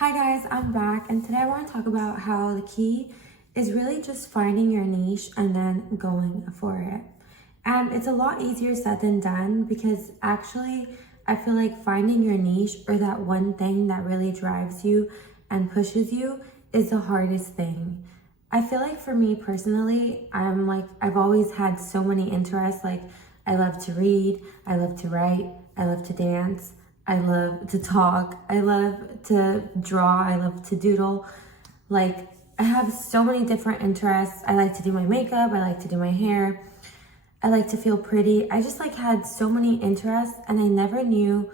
Hi guys, I'm back, and today I want to talk about how the key is really just finding your niche and then going for it. And it's a lot easier said than done because actually I feel like finding your niche or that one thing that really drives you and pushes you is the hardest thing. I feel like for me personally, I've always had so many interests. Like I love to read, I love to write, I love to dance, I love to talk, I love to draw, I love to doodle. Like I have so many different interests. I like to do my makeup, I like to do my hair, I like to feel pretty. I just had so many interests and I never knew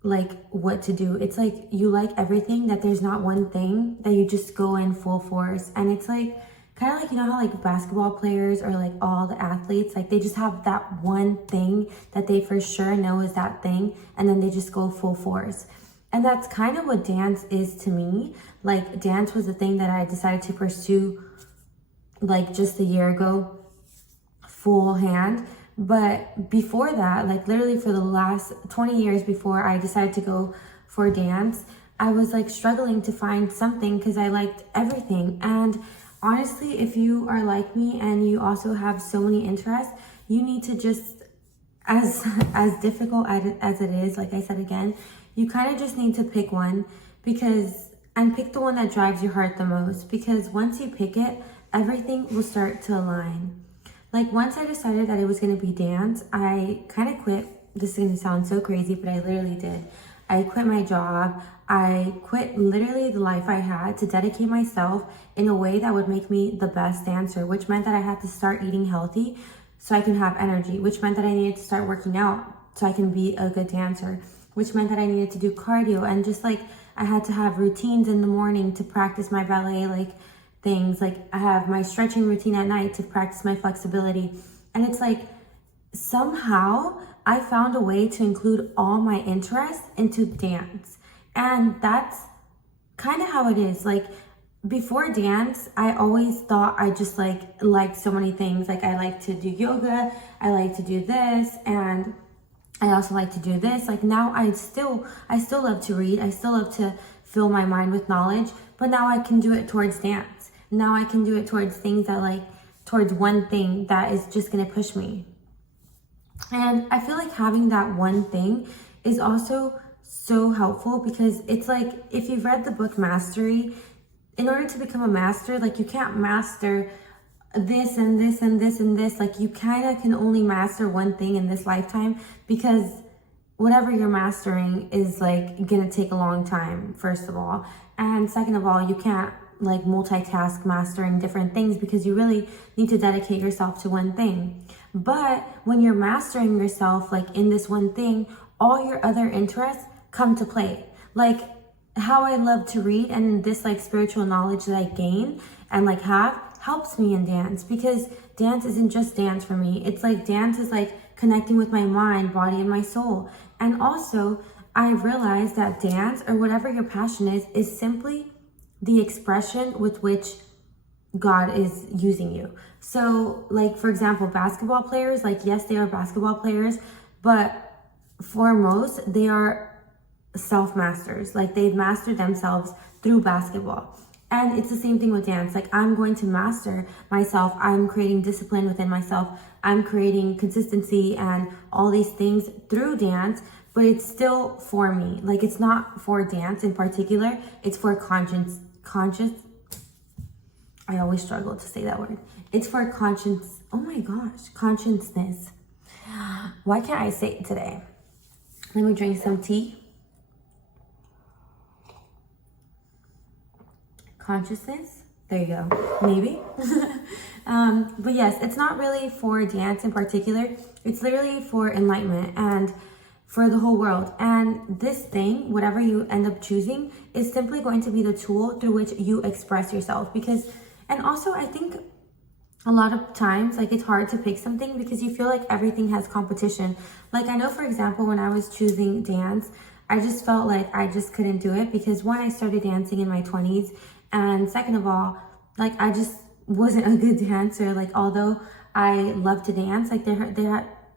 what to do. It's like you like everything, that there's not one thing that you just go in full force. And it's kind of you know how basketball players or all the athletes, they just have that one thing that they for sure know is that thing, and then they just go full force. And that's kind of what dance is to me. Dance was the thing that I decided to pursue just a year ago, full hand. But before that, literally for the last 20 years before I decided to go for dance, I was struggling to find something because I liked everything. And honestly, if you are like me and you also have so many interests, you need to just, as difficult as it is, like I said again, you kind of just need to pick one and pick the one that drives your heart the most, because once you pick it, everything will start to align. Once I decided that it was going to be dance, I kind of quit. This is going to sound so crazy, but I literally did. I quit my job. I quit literally the life I had to dedicate myself in a way that would make me the best dancer, which meant that I had to start eating healthy so I can have energy, which meant that I needed to start working out so I can be a good dancer, which meant that I needed to do cardio and just I had to have routines in the morning to practice my ballet things. I have my stretching routine at night to practice my flexibility. And it's somehow I found a way to include all my interests into dance. And that's kind of how it is. Before dance, I always thought I just liked so many things. I like to do yoga, I like to do this, and I also like to do this. Now I still love to read, I still love to fill my mind with knowledge, but now I can do it towards dance. Now I can do it towards things that towards one thing that is just gonna push me. And I feel having that one thing is also so helpful, because it's if you've read the book Mastery, in order to become a master, you can't master this and this and this and this. You kind of can only master one thing in this lifetime, because whatever you're mastering is gonna take a long time, first of all. And second of all, you can't multitask mastering different things, because you really need to dedicate yourself to one thing. But when you're mastering yourself in this one thing, all your other interests come to play. How I love to read, and this spiritual knowledge that I gain and have helps me in dance, because dance isn't just dance for me. It's dance is connecting with my mind, body, and my soul. And also I realized that dance, or whatever your passion is simply the expression with which God is using you. So for example, basketball players, yes, they are basketball players, but for most, they are self-masters. They've mastered themselves through basketball. And it's the same thing with dance. I'm going to master myself. I'm creating discipline within myself. I'm creating consistency and all these things through dance, but it's still for me. It's not for dance in particular. It's for conscious. I always struggle to say that word. It's for conscience. Oh my gosh, consciousness. Why can't I say it today? Let me drink some tea. Consciousness. There you go. Maybe. But yes, it's not really for dance in particular. It's literally for enlightenment and for the whole world. And this thing, whatever you end up choosing, is simply going to be the tool through which you express yourself. And also I think a lot of times it's hard to pick something because you feel everything has competition. I know, for example, when I was choosing dance, I just felt I just couldn't do it, because one, I started dancing in my 20s, and second of all, I just wasn't a good dancer. Although I love to dance,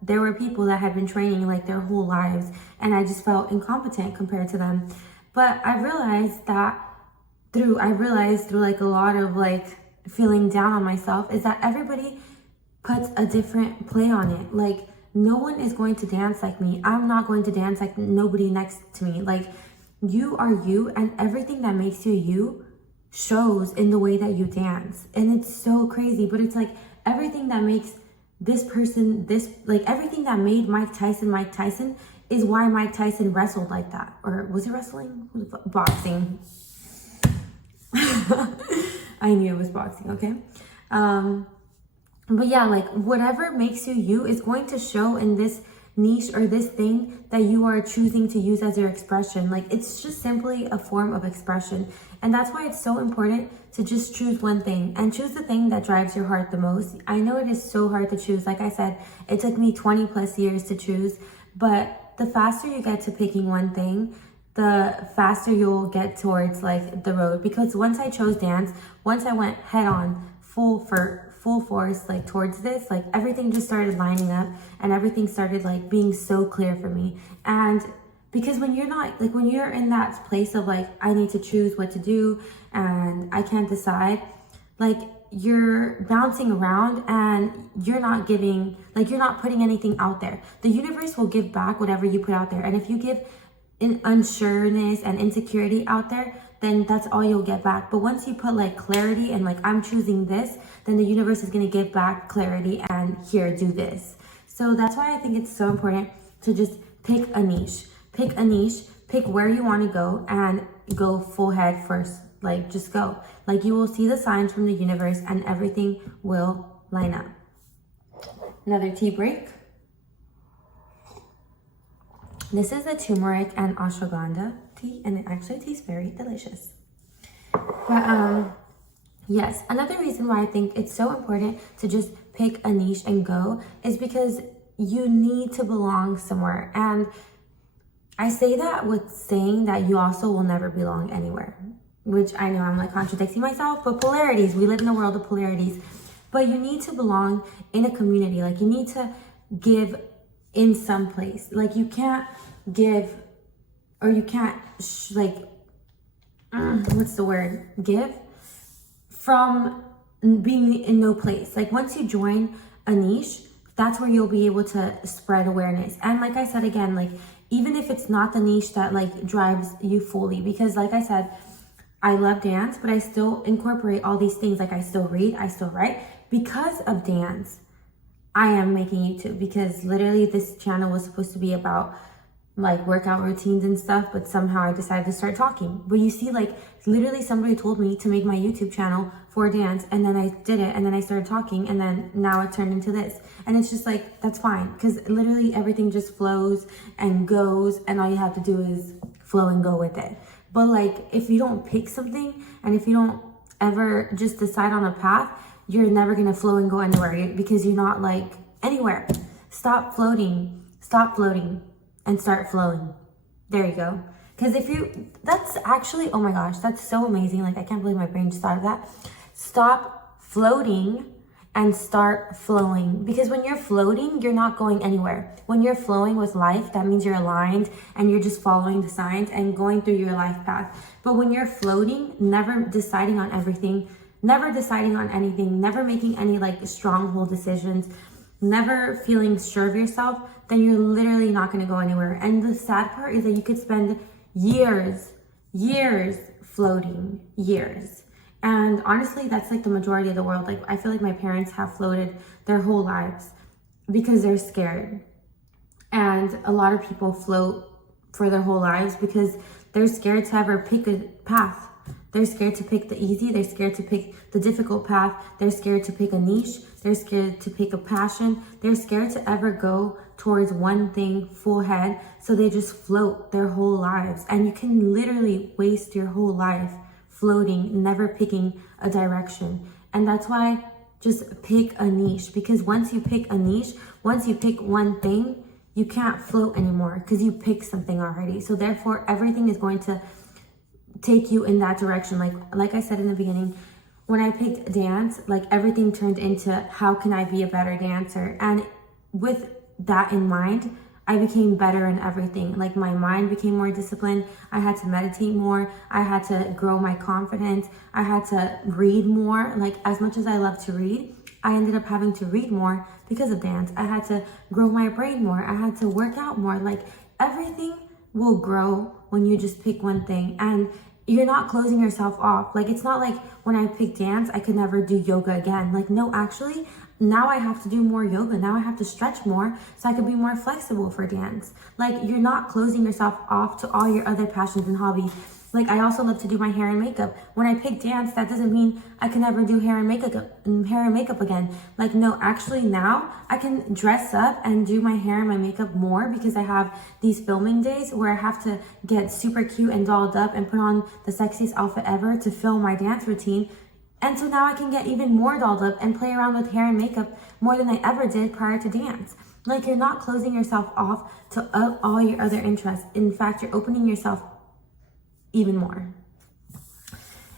there were people that had been training their whole lives, and I just felt incompetent compared to them. But I realized through like a lot of like feeling down on myself is that everybody puts a different play on it. Like, no one is going to dance like me. I'm not going to dance like nobody next to me. Like, you are you, and everything that makes you you shows in the way that you dance. And it's so crazy, but it's like everything that makes this person this, like everything that made Mike Tyson is why Mike Tyson wrestled like that. Or was it wrestling? Boxing. I knew it was boxing, okay? But yeah, like whatever makes you you is going to show in this niche or this thing that you are choosing to use as your expression. Like, it's just simply a form of expression. And that's why it's so important to just choose one thing and choose the thing that drives your heart the most. I know it is so hard to choose. Like I said, it took me 20 plus years to choose, but the faster you get to picking one thing, the faster you'll get towards like the road. Because once I chose dance, once I went head on full force like towards this, like everything just started lining up and everything started like being so clear for me. And because when you're not like, when you're in that place of like, I need to choose what to do and I can't decide, like you're bouncing around and you're not giving, like you're not putting anything out there. The universe will give back whatever you put out there. And if you give in unsureness and insecurity out there, then that's all you'll get back. But once you put like clarity and like, I'm choosing this, then the universe is going to give back clarity and here, do this. So that's why I think it's so important to just pick a niche, pick where you want to go and go full head first. Like, just go. Like, you will see the signs from the universe and everything will line up. Another tea break. This is the turmeric and ashwagandha tea, and it actually tastes very delicious. But yes, another reason why I think it's so important to just pick a niche and go is because you need to belong somewhere. And I say that with saying that you also will never belong anywhere, which I know I'm like contradicting myself, but polarities, we live in a world of polarities. But you need to belong in a community. Like, you need to give in some place. Like, you can't give, or you can't what's the word? Give from being in no place. Like, once you join a niche, that's where you'll be able to spread awareness. And like I said again, like, even if it's not the niche that like drives you fully, because like I said, I love dance, but I still incorporate all these things. Like, I still read, I still write. Because of dance, I am making YouTube, because literally this channel was supposed to be about like workout routines and stuff, but somehow I decided to start talking. But you see, like, literally somebody told me to make my YouTube channel for dance, and then I did it, and then I started talking, and then now it turned into this. And it's just like, that's fine, because literally everything just flows and goes, and all you have to do is flow and go with it. But like, if you don't pick something, and if you don't ever just decide on a path, you're never gonna flow and go anywhere, because you're not like anywhere. Stop floating, and start flowing. There you go. Because if you, that's actually, oh my gosh, that's so amazing. Like, I can't believe my brain just thought of that. Stop floating and start flowing. Because when you're floating, you're not going anywhere. When you're flowing with life, that means you're aligned and you're just following the signs and going through your life path. But when you're floating, never deciding on everything, never deciding on anything, never making any like stronghold decisions, never feeling sure of yourself, then you're literally not going to go anywhere. And the sad part is that you could spend years floating, years. And honestly, that's like the majority of the world. Like, I feel like my parents have floated their whole lives because they're scared. And a lot of people float for their whole lives because they're scared to ever pick a path. They're scared to pick the easy. They're scared to pick the difficult path. They're scared to pick a niche. They're scared to pick a passion. They're scared to ever go towards one thing full head. So they just float their whole lives. And you can literally waste your whole life floating, never picking a direction. And that's why just pick a niche. Because once you pick a niche, once you pick one thing, you can't float anymore because you picked something already. So therefore, everything is going to take you in that direction. Like I said in the beginning, when I picked dance, like everything turned into how can I be a better dancer? And with that in mind, I became better in everything. Like my mind became more disciplined. I had to meditate more. I had to grow my confidence. I had to read more. Like as much as I love to read, I ended up having to read more because of dance. I had to grow my brain more. I had to work out more. Like everything will grow when you just pick one thing, and you're not closing yourself off. Like it's not like when I picked dance, I could never do yoga again. Like no, actually, now I have to do more yoga. Now I have to stretch more so I could be more flexible for dance. Like you're not closing yourself off to all your other passions and hobbies. Like I also love to do my hair and makeup. When I pick dance, that doesn't mean I can never do hair and makeup again. Like no, actually now I can dress up and do my hair and my makeup more because I have these filming days where I have to get super cute and dolled up and put on the sexiest outfit ever to film my dance routine. And so now I can get even more dolled up and play around with hair and makeup more than I ever did prior to dance. Like you're not closing yourself off to all your other interests. In fact, you're opening yourself even more.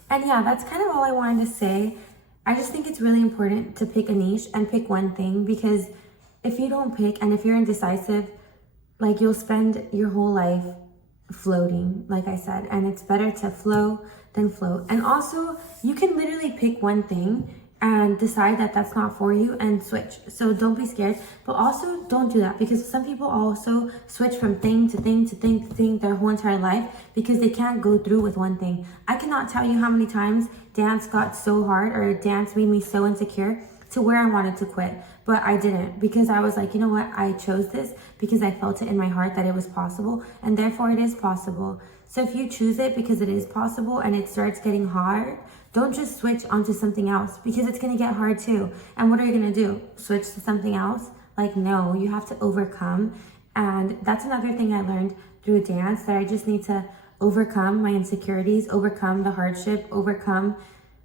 And yeah, that's kind of all I wanted to say. I just think it's really important to pick a niche and pick one thing, because if you don't pick and if you're indecisive, like you'll spend your whole life floating, like I said, and it's better to flow than float. And also you can literally pick one thing and decide that that's not for you and switch. So don't be scared, but also don't do that, because some people also switch from thing to thing to thing to thing their whole entire life because they can't go through with one thing. I cannot tell you how many times dance got so hard or dance made me so insecure to where I wanted to quit, but I didn't, because I was like, you know what, I chose this because I felt it in my heart that it was possible, and therefore it is possible. So if you choose it because it is possible and it starts getting hard, don't just switch onto something else, because it's gonna get hard too. And what are you gonna do? Switch to something else? Like, no, you have to overcome. And that's another thing I learned through dance, that I just need to overcome my insecurities, overcome the hardship, overcome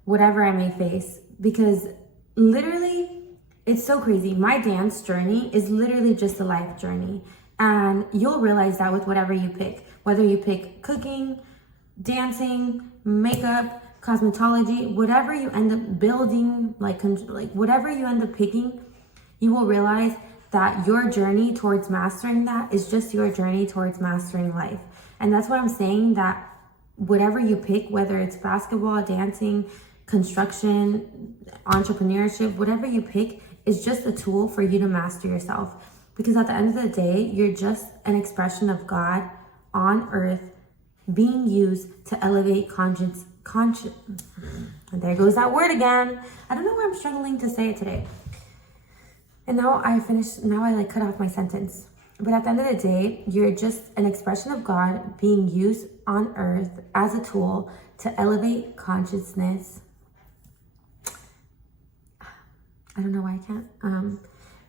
whatever I may face. Because literally, it's so crazy. My dance journey is literally just a life journey. And you'll realize that with whatever you pick, whether you pick cooking, dancing, makeup, cosmetology, whatever you end up building, like whatever you end up picking, you will realize that your journey towards mastering that is just your journey towards mastering life. And that's what I'm saying, that whatever you pick, whether it's basketball, dancing, construction, entrepreneurship, whatever you pick is just a tool for you to master yourself. Because at the end of the day, you're just an expression of God on earth being used to elevate conscience. There goes that word again. I don't know why I'm struggling to say it today. And now I cut off my sentence. But at the end of the day, you're just an expression of God being used on earth as a tool to elevate consciousness. I don't know why I can't.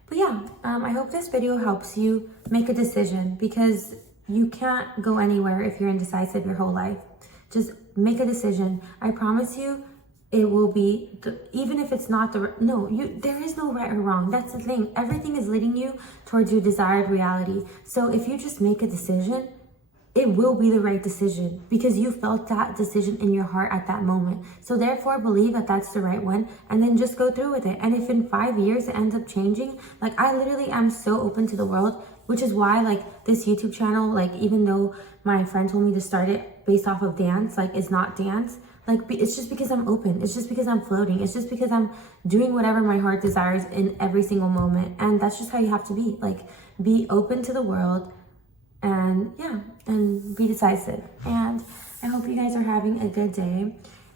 But yeah, I hope this video helps you make a decision, because you can't go anywhere if you're indecisive your whole life. Just make a decision. I promise you, it will be, even if it's not there is no right or wrong. That's the thing. Everything is leading you towards your desired reality. So if you just make a decision, it will be the right decision, because you felt that decision in your heart at that moment. So therefore, believe that that's the right one, and then just go through with it. And if in 5 years it ends up changing, like I literally am so open to the world, which is why like this YouTube channel, like even though my friend told me to start it based off of dance, like it's not dance. Like it's just because I'm open. It's just because I'm floating. It's just because I'm doing whatever my heart desires in every single moment. And that's just how you have to be. Like be open to the world, and yeah, and be decisive. And I hope you guys are having a good day.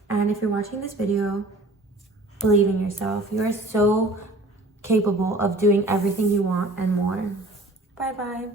And if you're watching this video, believe in yourself. You are so capable of doing everything you want and more. Bye bye.